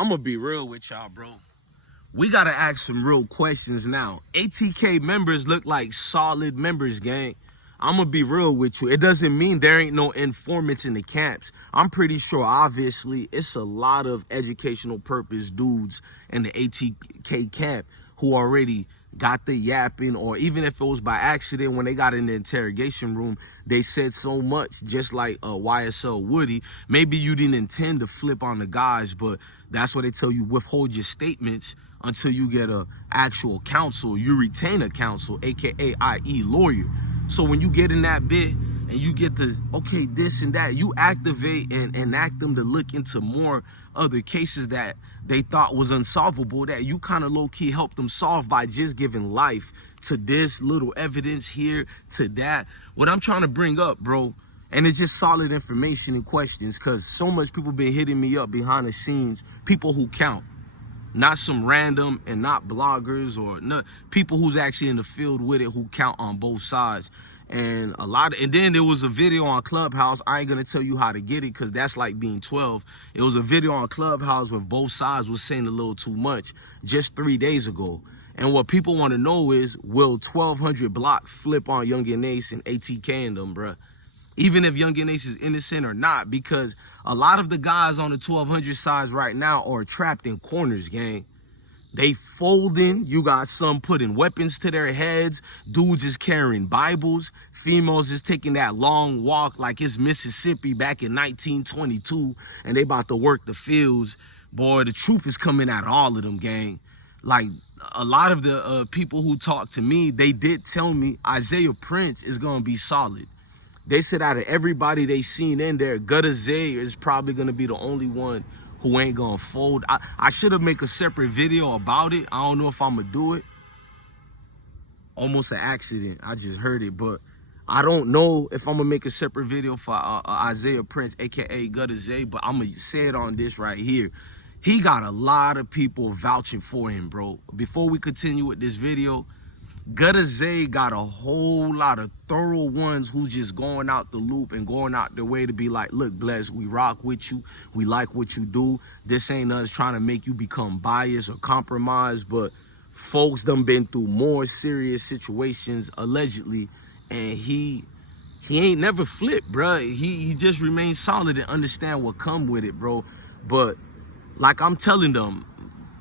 I'm gonna be real with y'all, bro. We gotta ask some real questions now. ATK members look like solid members, gang. I'm gonna be real with you. It doesn't mean there ain't no informants in the camps. I'm pretty sure, obviously, it's a lot of educational purpose dudes in the ATK camp who already got the yapping, or even if it was by accident when they got in the interrogation room, they said so much, just like YSL Woody. Maybe you didn't intend to flip on the guys, but that's what they tell you, withhold your statements until you get a actual counsel. You retain a counsel, aka i.e. lawyer. So when you get in that bit and you get the, okay, this and that, you activate and enact them to look into more other cases that they thought was unsolvable, that you kind of low-key help them solve by just giving life to this little evidence here, to that. What I'm trying to bring up, bro, and it's just solid information and questions, because so much people been hitting me up behind the scenes, people who count. Not some random and not bloggers or not people who's actually in the field with it, who count on both sides. And and then there was a video on Clubhouse. I ain't gonna tell you how to get it because that's like being 12. It was a video on Clubhouse where both sides was saying a little too much just 3 days ago. And what people want to know is, will 1200 block flip on Yungeen and ATK and them, bruh? Even if Yungeen is innocent or not, because a lot of the guys on the 1200 sides right now are trapped in corners, gang. They folding. You got some putting weapons to their heads. Dudes is carrying Bibles. Females is taking that long walk like it's Mississippi back in 1922, and they about to work the fields. Boy, the truth is coming out of all of them, gang. Like, a lot of the people who talk to me, they did tell me Isaiah Prince is going to be solid. They said out of everybody they seen in there, Gutta Zay is probably going to be the only one who ain't going to fold. I should have made a separate video about it. I don't know if I'm going to do it. Almost an accident. I just heard it. But I don't know if I'm going to make a separate video for Isaiah Prince, a.k.a. Gutta Zay. But I'm going to say it on this right here. He got a lot of people vouching for him, bro. Before we continue with this video, Gutta Zay got a whole lot of thorough ones who just going out the loop and going out their way to be like, look, Bless, we rock with you. We like what you do. This ain't us trying to make you become biased or compromised, but folks done been through more serious situations, allegedly, and he ain't never flipped, bro. He just remains solid and understand what come with it, bro. But like I'm telling them,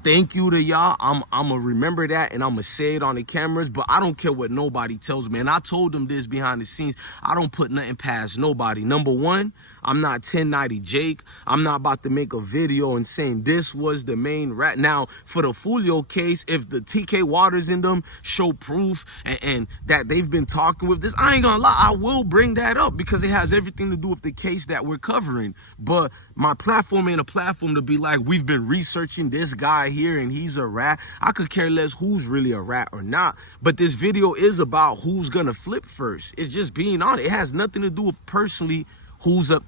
thank you to y'all. I'm going to remember that, and I'm going to say it on the cameras, but I don't care what nobody tells me. And I told them this behind the scenes. I don't put nothing past nobody. Number one, I'm not 1090 Jake. I'm not about to make a video and saying this was the main rat. Now, for the Foolio case, if the TK Waters in them show proof and that they've been talking with this, I ain't gonna lie, I will bring that up because it has everything to do with the case that we're covering. But my platform ain't a platform to be like, we've been researching this guy here and he's a rat. I could care less who's really a rat or not. But this video is about who's gonna flip first. It's just being honest. It has nothing to do with personally who's up.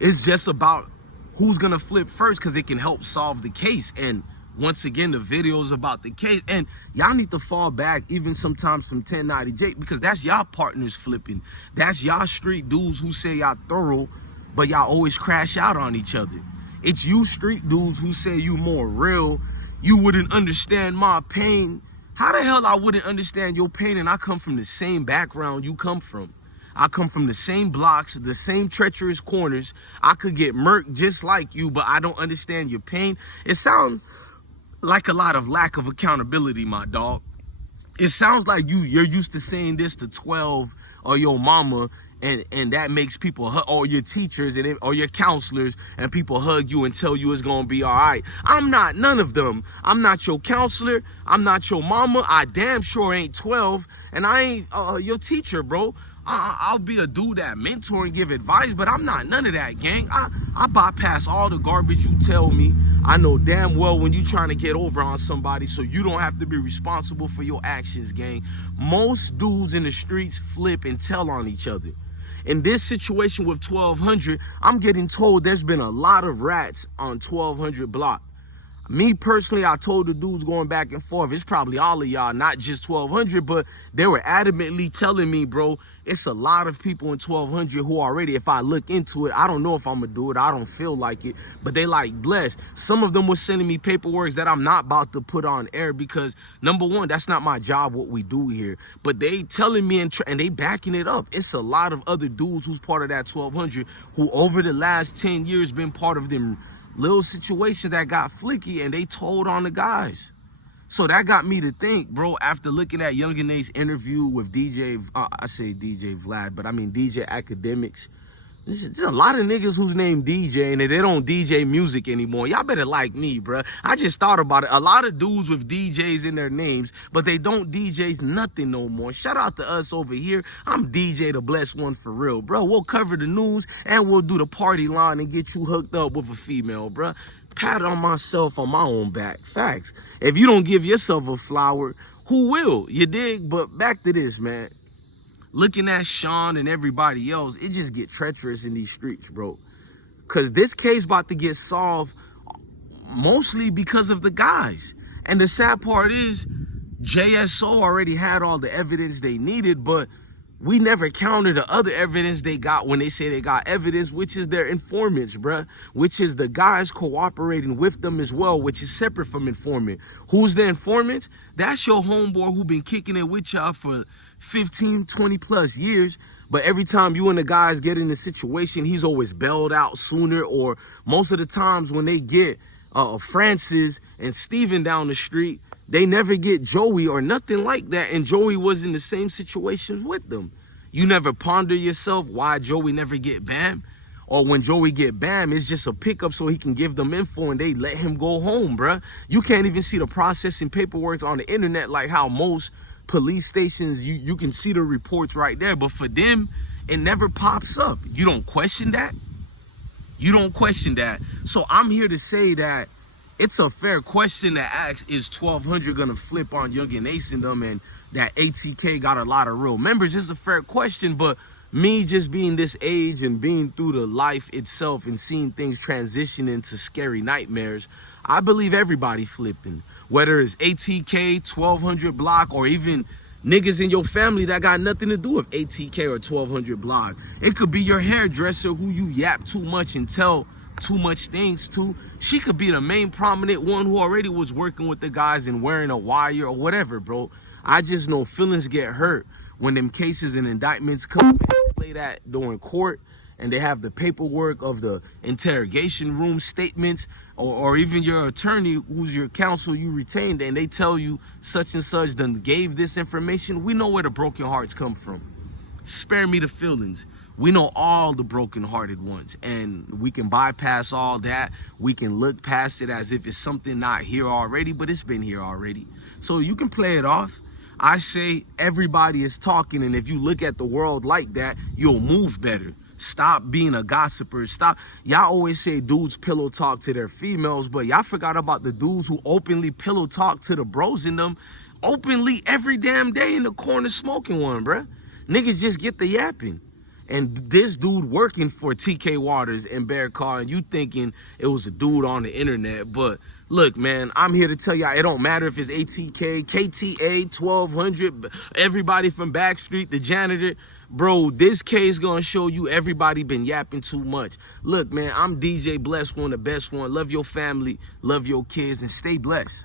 It's just about who's gonna flip first because it can help solve the case. And once again, the video is about the case. And y'all need to fall back even sometimes from 1090 Jake, because that's y'all partners flipping. That's y'all street dudes who say y'all thorough, but y'all always crash out on each other. It's you street dudes who say you more real. You wouldn't understand my pain. How the hell I wouldn't understand your pain, and I come from the same background you come from? I come from the same blocks, the same treacherous corners. I could get murked just like you, but I don't understand your pain. It sounds like a lot of lack of accountability, my dog. It sounds like you're used to saying this to 12 or your mama, and that makes people, or your teachers or your counselors, and people hug you and tell you it's gonna be all right. I'm not none of them. I'm not your counselor. I'm not your mama. I damn sure ain't 12, and I ain't your teacher, bro. I'll be a dude that mentor and give advice, but I'm not none of that, gang. I bypass all the garbage you tell me. I know damn well when you trying to get over on somebody so you don't have to be responsible for your actions, gang. Most dudes in the streets flip and tell on each other. In this situation with 1200, I'm getting told there's been a lot of rats on 1200 block. Me personally, I told the dudes going back and forth, it's probably all of y'all, not just 1200, but they were adamantly telling me, bro, it's a lot of people in 1200 who already, if I look into it, I don't know if I'm gonna do it. I don't feel like it, but they like blessed. Some of them were sending me paperwork that I'm not about to put on air because number one, that's not my job, what we do here. But they telling me and they backing it up. It's a lot of other dudes who's part of that 1200 who over the last 10 years been part of them little situations that got flicky and they told on the guys. So that got me to think, bro, after looking at Yungeen's interview with I say DJ Vlad, but I mean DJ Academics. There's a lot of niggas whose name DJ and they don't DJ music anymore. Y'all better like me, bro. I just thought about it. A lot of dudes with DJs in their names, but they don't DJs nothing no more. Shout out to us over here. I'm DJ the blessed one for real, bro. We'll cover the news and we'll do the party line and get you hooked up with a female, bro. Pat on myself on my own back. Facts. If you don't give yourself a flower, who will? You dig? But back to this, man. Looking at Sean and everybody else, it just get treacherous in these streets, bro. Because this case about to get solved mostly because of the guys. And the sad part is, JSO already had all the evidence they needed, but we never counted the other evidence they got when they say they got evidence, which is their informants, bruh. Which is the guys cooperating with them as well, which is separate from informant. Who's the informant? That's your homeboy who been kicking it with y'all for 15, 20 plus years. But every time you and the guys get in a situation, he's always bailed out sooner. Or most of the times when they get Francis and Steven down the street, they never get Joey or nothing like that. And Joey was in the same situations with them. You never ponder yourself why Joey never get Bam. Or when Joey get Bam, it's just a pickup so he can give them info and they let him go home, bruh. You can't even see the processing paperwork on the internet like how most police stations, you can see the reports right there. But for them, it never pops up. You don't question that. You don't question that. So I'm here to say that it's a fair question to ask, is 1200 gonna flip on Yungeen Ace and them, and that ATK got a lot of real members? It's a fair question, but me just being this age and being through the life itself and seeing things transition into scary nightmares, I believe everybody flipping. Whether it's ATK, 1200 block, or even niggas in your family that got nothing to do with ATK or 1200 block. It could be your hairdresser who you yap too much and tell too much things to. She could be the main prominent one who already was working with the guys and wearing a wire or whatever, bro. I just know feelings get hurt when them cases and indictments come and play that during court and they have the paperwork of the interrogation room statements, or even your attorney who's your counsel you retained, and they tell you such and such done gave this information. We know where the broken hearts come from. Spare me the feelings. We know all the broken-hearted ones, and we can bypass all that. We can look past it as if it's something not here already, but it's been here already. So you can play it off. I say everybody is talking, and if you look at the world like that, you'll move better. Stop being a gossiper. Stop. Y'all always say dudes pillow talk to their females, but y'all forgot about the dudes who openly pillow talk to the bros in them openly every damn day in the corner smoking one, bruh. Niggas just get the yapping. And this dude working for TK Waters and Bear Car, and you thinking it was a dude on the internet. But look, man, I'm here to tell y'all, it don't matter if it's ATK, KTA, 1200, everybody from Backstreet, the janitor. Bro, this case gonna show you everybody been yapping too much. Look, man, I'm DJ Blessed One, the best one. Love your family, love your kids, and stay blessed.